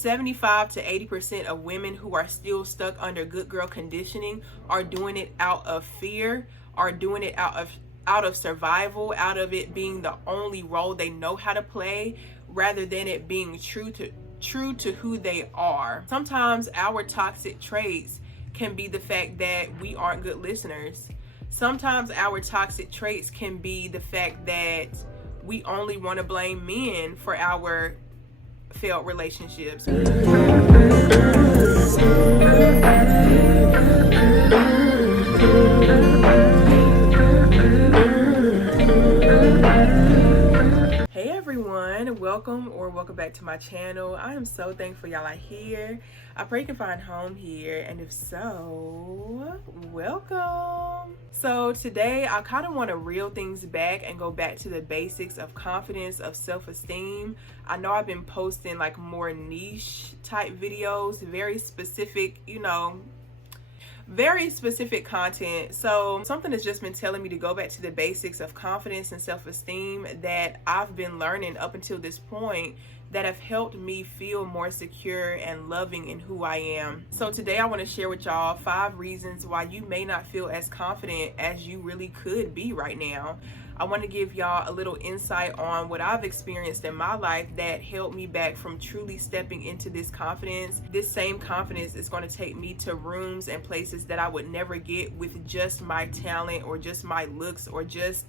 75 to 80% of women who are still stuck under good girl conditioning are doing it out of fear, are doing it out of survival, out of it being the only role they know how to play, rather than it being true to who they are. Sometimes our toxic traits can be the fact that we aren't good listeners. Sometimes our toxic traits can be the fact that we only want to blame men for our failed relationships. Hey everyone, welcome back to my channel. I am so thankful y'all are here. I pray you can find home here, and if so, welcome. So today I kind of want to reel things back and go back to the basics of confidence, of self-esteem. I know I've been posting like more niche type videos, very specific, very specific content. So something has just been telling me to go back to the basics of confidence and self-esteem that I've been learning up until this point, that have helped me feel more secure and loving in who I am. So today I want to share with y'all 5 reasons why you may not feel as confident as you really could be right now. I want to give y'all a little insight on what I've experienced in my life that held me back from truly stepping into this confidence. This same confidence is going to take me to rooms and places that I would never get with just my talent or just my looks or just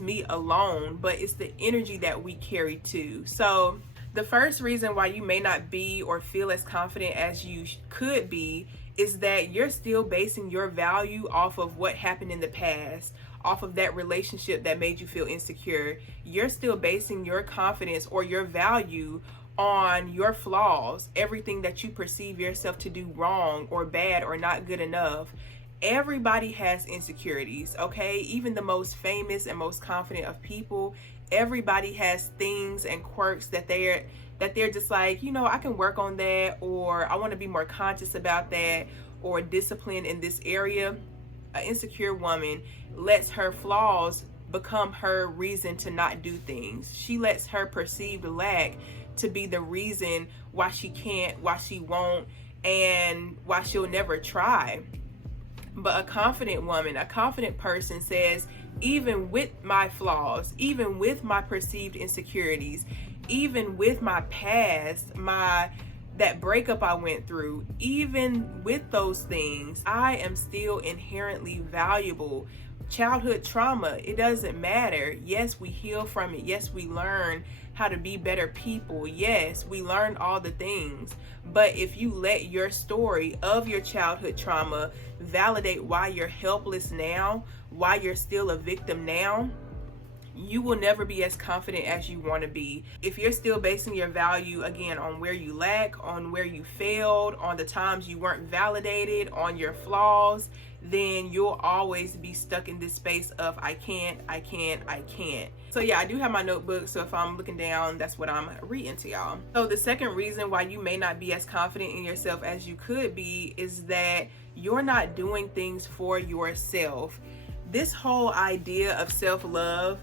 me alone, but it's the energy that we carry too. So the first reason why you may not be or feel as confident as you could be is that you're still basing your value off of what happened in the past, off of that relationship that made you feel insecure. You're still basing your confidence or your value on your flaws, everything that you perceive yourself to do wrong or bad or not good enough. Everybody has insecurities, okay? Even the most famous and most confident of people, everybody has things and quirks that they're just like, I can work on that, or I want to be more conscious about that, or disciplined in this area. An insecure woman lets her flaws become her reason to not do things. She lets her perceived lack to be the reason why she can't, why she won't, and why she'll never try. But a confident woman, a confident person says, even with my flaws, even with my perceived insecurities, even with my past, that breakup I went through, even with those things, I am still inherently valuable. Childhood trauma, it doesn't matter. Yes, we heal from it. Yes, we learn how to be better people. Yes, we learn all the things. But if you let your story of your childhood trauma validate why you're helpless now, why you're still a victim now, you will never be as confident as you want to be. If you're still basing your value, again, on where you lack, on where you failed, on the times you weren't validated, on your flaws, then you'll always be stuck in this space of I can't. So yeah, I do have my notebook, so if I'm looking down, that's what I'm reading to y'all. So the second reason why you may not be as confident in yourself as you could be is that you're not doing things for yourself. This whole idea of self-love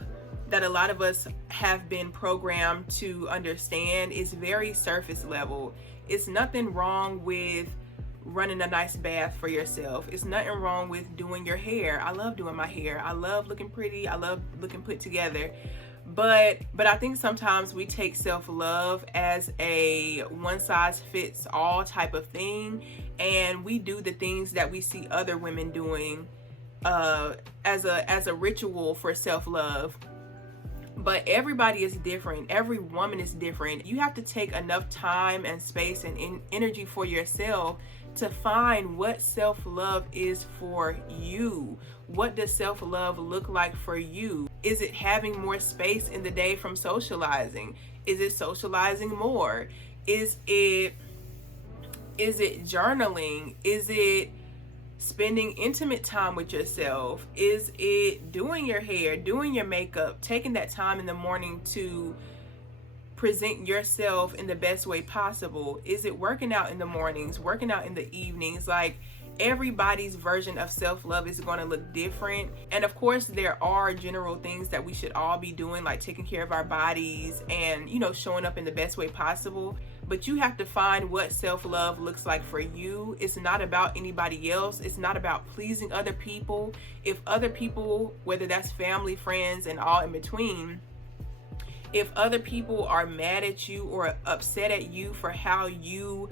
that a lot of us have been programmed to understand is very surface level. It's nothing wrong with running a nice bath for yourself. It's nothing wrong with doing your hair. I love doing my hair. I love looking pretty. I love looking put together. But I think sometimes we take self-love as a one-size-fits-all type of thing, and we do the things that we see other women doing as a ritual for self-love. But everybody is different. Every woman is different. You have to take enough time and space and energy for yourself to find what self-love is for you. What does self-love look like for you? Is it having more space in the day from socializing? Is it socializing more? Is it journaling? Is it spending intimate time with yourself? Is it doing your hair, doing your makeup, taking that time in the morning to present yourself in the best way possible? Is it working out in the mornings, working out in the evenings? Like, everybody's version of self-love is going to look different. And of course, there are general things that we should all be doing, like taking care of our bodies and, showing up in the best way possible. but you have to find what self-love looks like for you. It's not about anybody else. It's not about pleasing other people. If other people, whether that's family, friends, and all in between, if other people are mad at you or upset at you for how you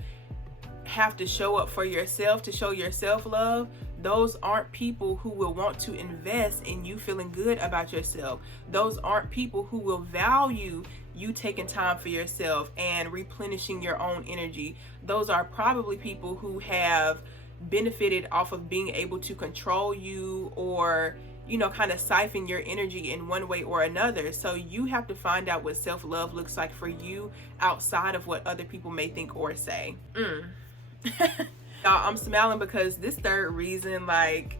have to show up for yourself to show yourself love, those aren't people who will want to invest in you feeling good about yourself. Those aren't people who will value you taking time for yourself and replenishing your own energy. Those are probably people who have benefited off of being able to control you or, you know, kind of siphon your energy in one way or another. So you have to find out what self-love looks like for you outside of what other people may think or say. Y'all, I'm smiling because this third reason, like,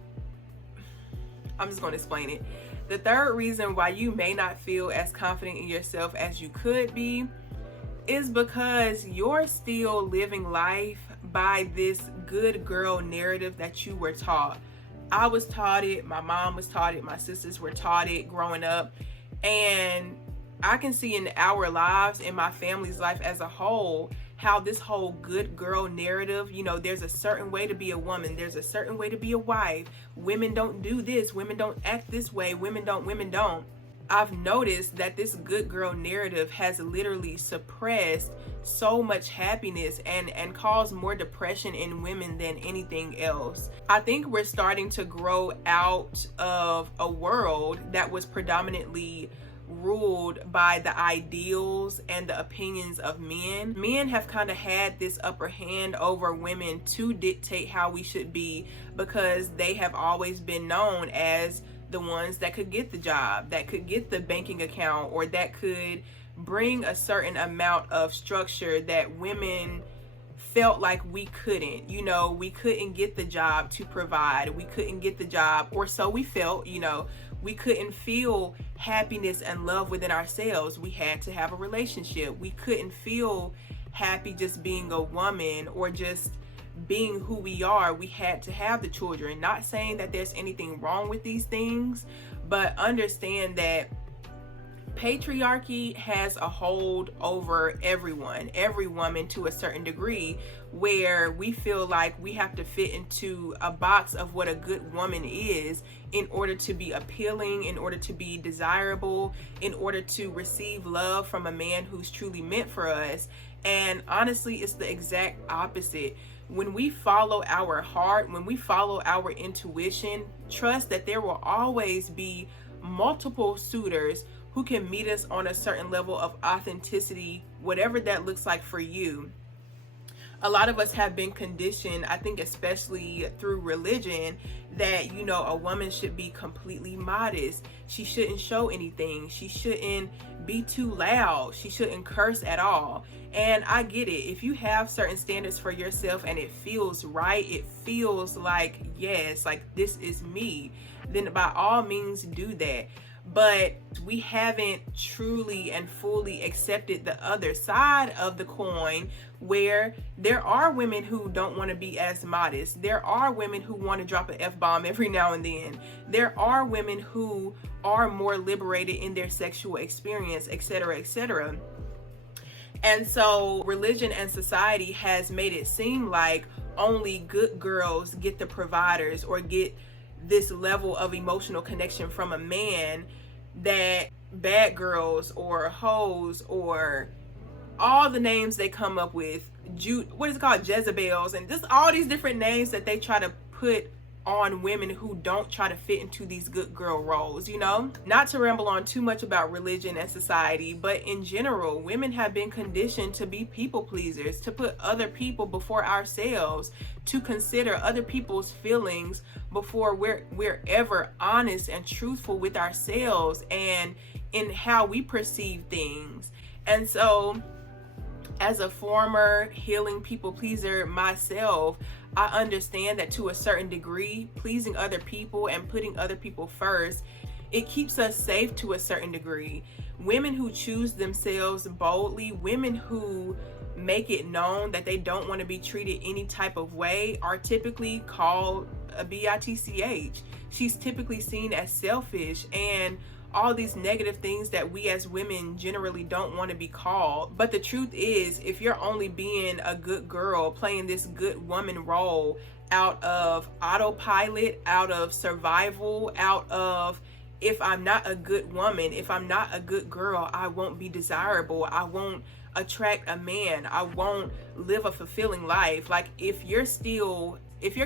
I'm just going to explain it. The third reason why you may not feel as confident in yourself as you could be is because you're still living life by this good girl narrative that you were taught. I was taught it, my mom was taught it, my sisters were taught it growing up, and I can see in our lives, in my family's life as a whole, how this whole good girl narrative, you know, there's a certain way to be a woman, there's a certain way to be a wife, women don't do this, women don't act this way, women don't. I've noticed that this good girl narrative has literally suppressed so much happiness and caused more depression in women than anything else. I think we're starting to grow out of a world that was predominantly ruled by the ideals and the opinions of men. Men have kind of had this upper hand over women to dictate how we should be because they have always been known as the ones that could get the job, that could get the banking account, or that could bring a certain amount of structure that women felt like we couldn't. You know, we couldn't get the job to provide, we couldn't get the job, or so we felt, you know, we couldn't feel happiness and love within ourselves. We had to have a relationship. We couldn't feel happy just being a woman or just being who we are. We had to have the children. Not saying that there's anything wrong with these things, but understand that patriarchy has a hold over everyone, every woman to a certain degree, where we feel like we have to fit into a box of what a good woman is in order to be appealing, in order to be desirable, in order to receive love from a man who's truly meant for us. And honestly, it's the exact opposite. When we follow our heart, when we follow our intuition, trust that there will always be multiple suitors who can meet us on a certain level of authenticity, whatever that looks like for you. A lot of us have been conditioned, I think especially through religion, that, you know, a woman should be completely modest. She shouldn't show anything. She shouldn't be too loud. She shouldn't curse at all. And I get it. If you have certain standards for yourself and it feels right, it feels like, yes, like this is me, then by all means do that. But we haven't truly and fully accepted the other side of the coin, where there are women who don't want to be as modest. There are women who want to drop an F-bomb every now and then. There are women who are more liberated in their sexual experience, etc., etc. And so religion and society has made it seem like only good girls get the providers or get this level of emotional connection from a man, that bad girls or hoes or all the names they come up with, what is it called, Jezebels, and just all these different names that they try to put on women who don't try to fit into these good girl roles, you know? Not to ramble on too much about religion and society, but in general, women have been conditioned to be people pleasers, to put other people before ourselves, to consider other people's feelings before we're ever honest and truthful with ourselves and in how we perceive things. And so, as a former healing people pleaser myself, I understand that to a certain degree, pleasing other people and putting other people first, it keeps us safe to a certain degree. Women who choose themselves boldly, women who make it known that they don't want to be treated any type of way, are typically called a bitch. She's typically seen as selfish, and all these negative things that we as women generally don't want to be called. But the truth is, if you're only being a good girl, playing this good woman role out of autopilot, out of survival, out of, if I'm not a good woman, if I'm not a good girl, I won't be desirable, I won't attract a man, I won't live a fulfilling life. Like, if you're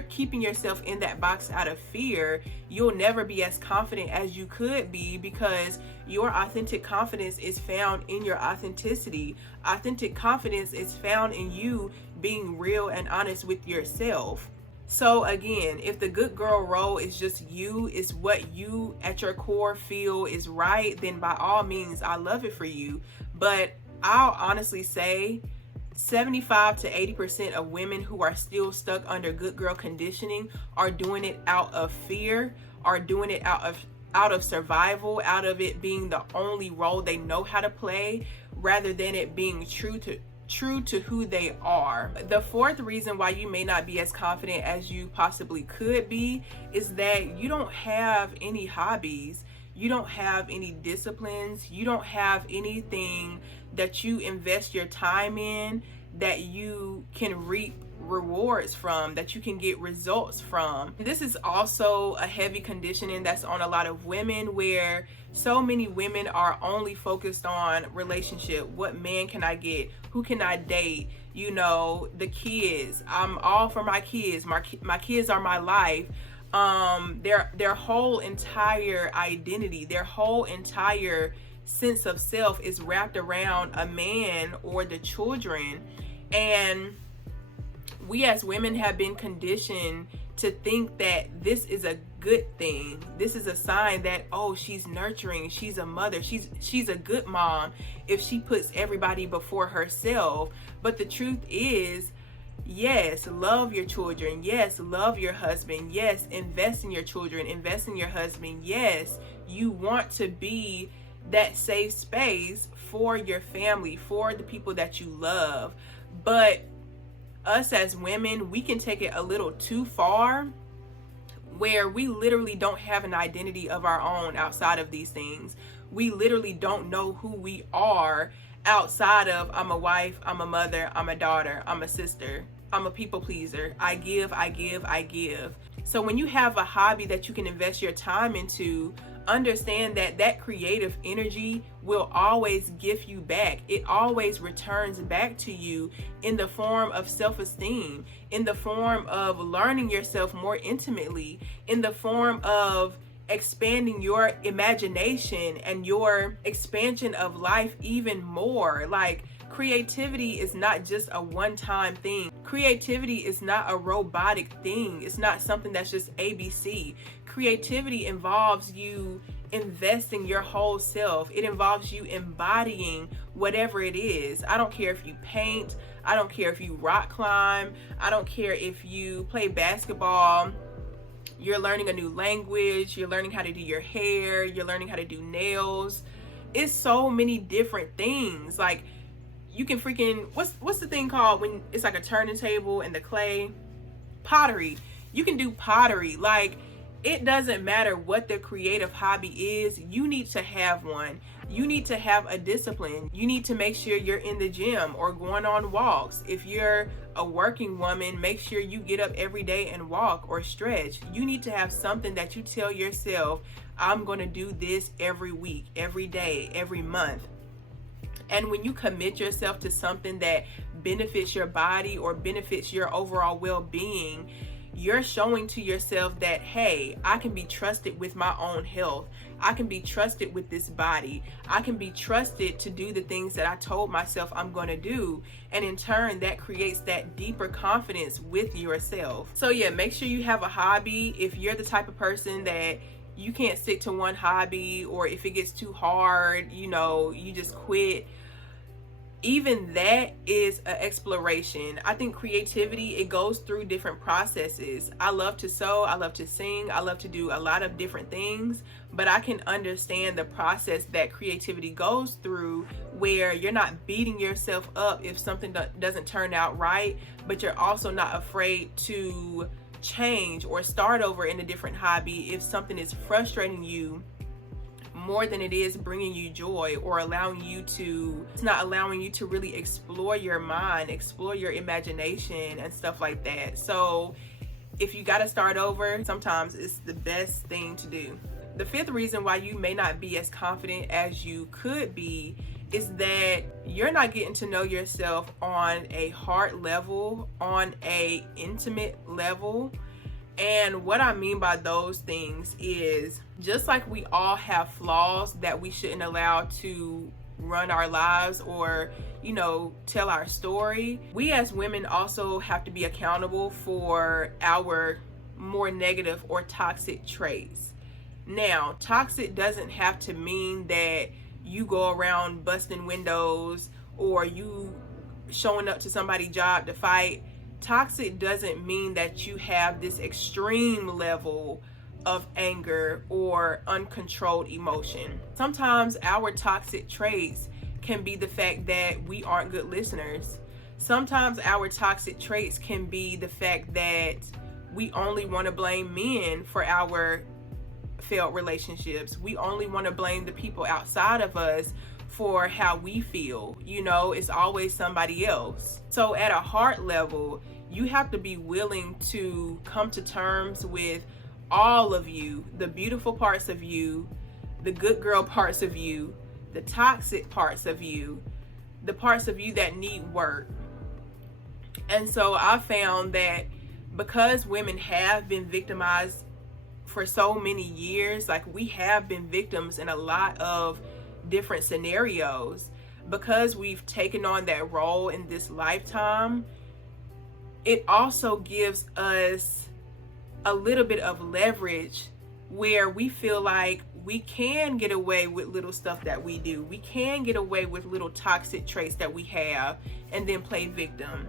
keeping yourself in that box out of fear, you'll never be as confident as you could be, because your authentic confidence is found in your authenticity. Authentic confidence is found in you being real and honest with yourself. So again, if the good girl role is just you, is what you at your core feel is right, then by all means, I love it for you. But I'll honestly say 75 to 80% of women who are still stuck under good girl conditioning are doing it out of fear, are doing it out of survival, out of it being the only role they know how to play, rather than it being true to who they are. The fourth reason why you may not be as confident as you possibly could be is that you don't have any hobbies, you don't have any disciplines, you don't have anything that you invest your time in that you can reap rewards from, that you can get results from. This is also a heavy conditioning that's on a lot of women, where so many women are only focused on relationship. What man can I get? Who can I date? You know, the kids. I'm all for my kids. My kids are my life. Their whole entire identity, their whole entire sense of self is wrapped around a man or the children. And we as women have been conditioned to think that this is a good thing. This is a sign that, oh, she's nurturing, she's a mother, she's a good mom if she puts everybody before herself. But the truth is, yes, love your children. Yes, love your husband. Yes, invest in your children, invest in your husband. Yes, you want to be that safe space for your family, for the people that you love. But us as women, we can take it a little too far, where we literally don't have an identity of our own outside of these things. We literally don't know who we are outside of, I'm a wife, I'm a mother, I'm a daughter, I'm a sister, I'm a people pleaser, I give. So when you have a hobby that you can invest your time into, understand that that creative energy will always give you back. It always returns back to you in the form of self-esteem, in the form of learning yourself more intimately, in the form of expanding your imagination and your expansion of life even more. Like, creativity is not just a one-time thing. Creativity is not a robotic thing. It's not something that's just ABC. Creativity involves you investing your whole self. It involves you embodying whatever it is. I don't care if you paint, I don't care if you rock climb, I don't care if you play basketball, you're learning a new language, you're learning how to do your hair, you're learning how to do nails. It's so many different things. Like, you can freaking, what's the thing called when it's like a turning table and the clay? Pottery. You can do pottery. Like, it doesn't matter what the creative hobby is, you need to have one. You need to have a discipline. You need to make sure you're in the gym or going on walks. If you're a working woman, make sure you get up every day and walk or stretch. You need to have something that you tell yourself, I'm going to do this every week, every day, every month. And when you commit yourself to something that benefits your body or benefits your overall well-being, you're showing to yourself that, hey, I can be trusted with my own health. I can be trusted with this body. I can be trusted to do the things that I told myself I'm going to do. And in turn, that creates that deeper confidence with yourself. So yeah, make sure you have a hobby. If you're the type of person that you can't stick to one hobby, or if it gets too hard, you just quit, even that is an exploration. I think creativity, it goes through different processes. I love to sew, I love to sing, I love to do a lot of different things, but I can understand the process that creativity goes through, where you're not beating yourself up if something doesn't turn out right, but you're also not afraid to change or start over in a different hobby if something is frustrating you more than it is bringing you joy or it's not allowing you to really explore your mind, explore your imagination and stuff like that. So if you got to start over, sometimes it's the best thing to do. The fifth reason why you may not be as confident as you could be is that you're not getting to know yourself on a heart level, on a intimate level. And what I mean by those things is, just like we all have flaws that we shouldn't allow to run our lives or, tell our story, we as women also have to be accountable for our more negative or toxic traits. Now, toxic doesn't have to mean that you go around busting windows or you showing up to somebody's job to fight. Toxic doesn't mean that you have this extreme level of anger or uncontrolled emotion. Sometimes our toxic traits can be the fact that we aren't good listeners. Sometimes our toxic traits can be the fact that we only want to blame men for our failed relationships. We only want to blame the people outside of us for how we feel. It's always somebody else. So at a heart level, you have to be willing to come to terms with all of you, the beautiful parts of you, the good girl parts of you, the toxic parts of you, the parts of you that need work. And so I found that because women have been victimized for so many years, like we have been victims in a lot of different scenarios, because we've taken on that role in this lifetime, it also gives us a little bit of leverage where we feel like we can get away with little stuff that we do. We can get away with little toxic traits that we have and then play victim.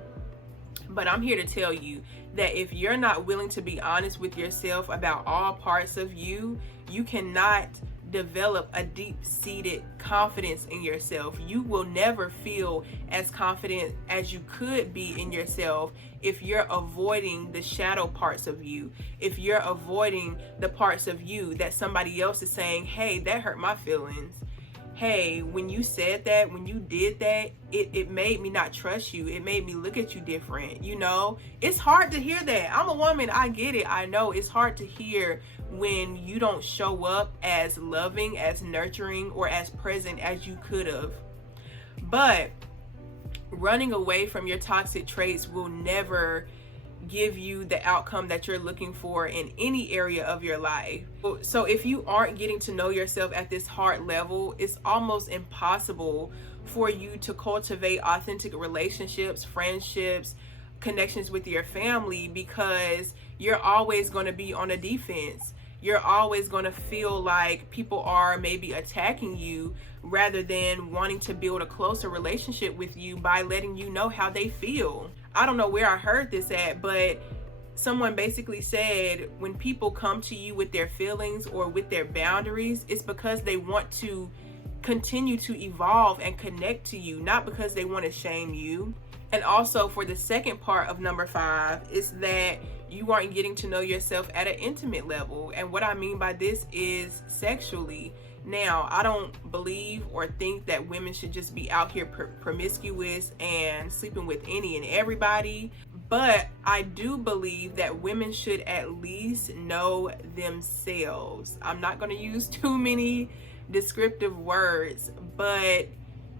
But I'm here to tell you that if you're not willing to be honest with yourself about all parts of you, you cannot develop a deep-seated confidence in yourself. You will never feel as confident as you could be in yourself if you're avoiding the shadow parts of you, if you're avoiding the parts of you that somebody else is saying, hey, that hurt my feelings. Hey, when you said that, when you did that, it made me not trust you. It made me look at you different. It's hard to hear that. I'm a woman. I get it. I know it's hard to hear when you don't show up as loving, as nurturing, or as present as you could have. But running away from your toxic traits will never give you the outcome that you're looking for in any area of your life. So if you aren't getting to know yourself at this heart level, it's almost impossible for you to cultivate authentic relationships, friendships, connections with your family, because you're always going to be on a defense. You're always going to feel like people are maybe attacking you rather than wanting to build a closer relationship with you by letting you know how they feel. I don't know where I heard this at, but someone basically said when people come to you with their feelings or with their boundaries, it's because they want to continue to evolve and connect to you, not because they want to shame you. And also for the second part of number 5 is that you aren't getting to know yourself at an intimate level. And what I mean by this is sexually. Now, I don't believe or think that women should just be out here promiscuous and sleeping with any and everybody, but I do believe that women should at least know themselves. I'm not going to use too many descriptive words, but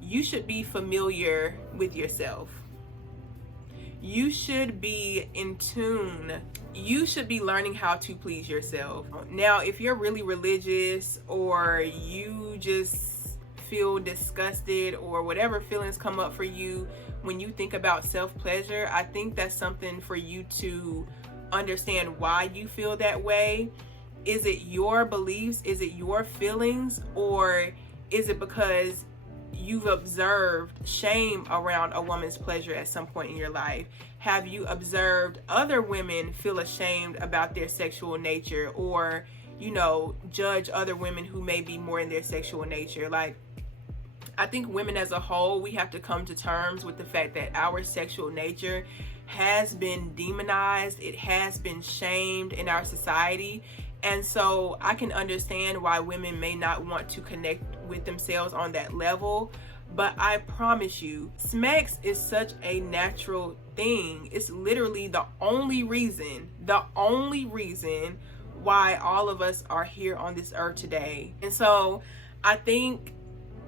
you should be familiar with yourself. You should be in tune. You should be learning how to please yourself. Now, if you're really religious or you just feel disgusted or whatever feelings come up for you when you think about self-pleasure, I think that's something for you to understand why you feel that way. Is it your beliefs? Is it your feelings? Or is it because you've observed shame around a woman's pleasure at some point in your life? Have you observed other women feel ashamed about their sexual nature, or, judge other women who may be more in their sexual nature? Like, I think women as a whole, we have to come to terms with the fact that our sexual nature has been demonized. It has been shamed in our society. And so I can understand why women may not want to connect with themselves on that level. But I promise you, sex is such a natural thing. It's literally the only reason why all of us are here on this earth today. And so I think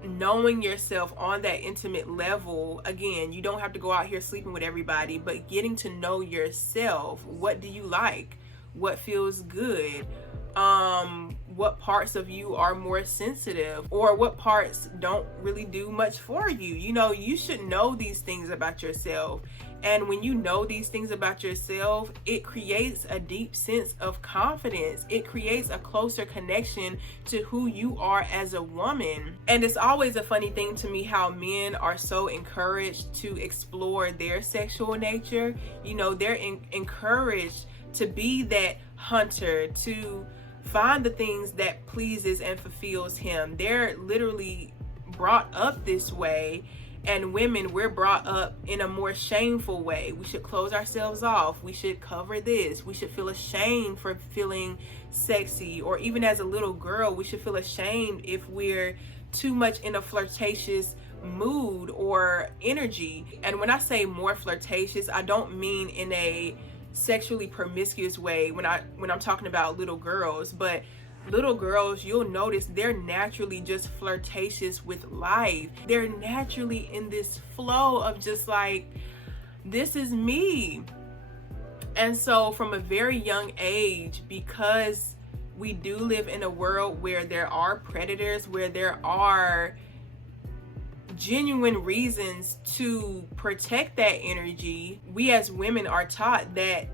knowing yourself on that intimate level, again, you don't have to go out here sleeping with everybody, but getting to know yourself. What do you like? What feels good? What parts of you are more sensitive, or what parts don't really do much for you? You know, you should know these things about yourself. And when you know these things about yourself, it creates a deep sense of confidence. It creates a closer connection to who you are as a woman. And it's always a funny thing to me how men are so encouraged to explore their sexual nature. You know, they're encouraged to be that hunter, to find the things that pleases and fulfills him. They're literally brought up this way. And women, we're brought up in a more shameful way. We should close ourselves off. We should cover this. We should feel ashamed for feeling sexy. Or even as a little girl, we should feel ashamed if we're too much in a flirtatious mood or energy. And when I say more flirtatious, I don't mean in a sexually promiscuous way when I'm talking about little girls, but little girls, you'll notice they're naturally just flirtatious with life. They're naturally in this flow of just like, this is me. And so from a very young age, because we do live in a world where there are predators, where there are genuine reasons to protect that energy, we as women are taught that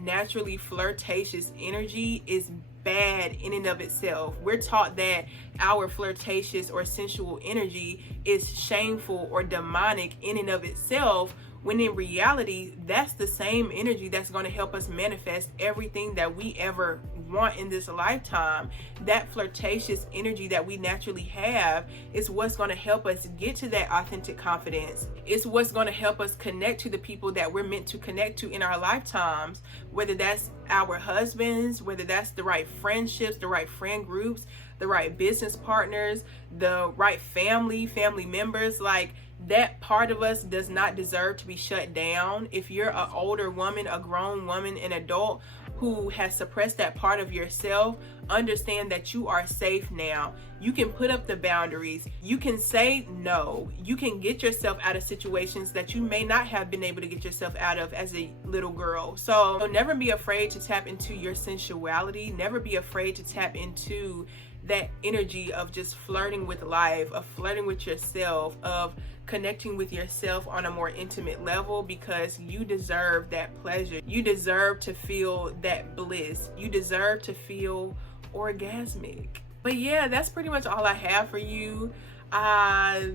naturally flirtatious energy is bad in and of itself. We're taught that our flirtatious or sensual energy is shameful or demonic in and of itself, when in reality, that's the same energy that's going to help us manifest everything that we ever want in this lifetime. That flirtatious energy that we naturally have is what's going to help us get to that authentic confidence. It's what's going to help us connect to the people that we're meant to connect to in our lifetimes, whether that's our husbands, whether that's the right friendships, the right friend groups, the right business partners, the right family members. Like, that part of us does not deserve to be shut down. If you're an older woman, a grown woman, an adult who has suppressed that part of yourself, understand that you are safe now. You can put up the boundaries. You can say no. You can get yourself out of situations that you may not have been able to get yourself out of as a little girl. So never be afraid to tap into your sensuality. Never be afraid to tap into that energy of just flirting with life, of flirting with yourself, of connecting with yourself on a more intimate level, because you deserve that pleasure. You deserve to feel that bliss. You deserve to feel orgasmic. But yeah, that's pretty much all I have for you. I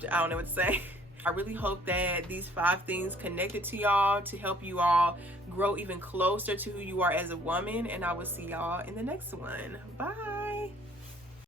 don't know what to say. I really hope that these 5 things connected to y'all to help you all grow even closer to who you are as a woman. And I will see y'all in the next one. Bye.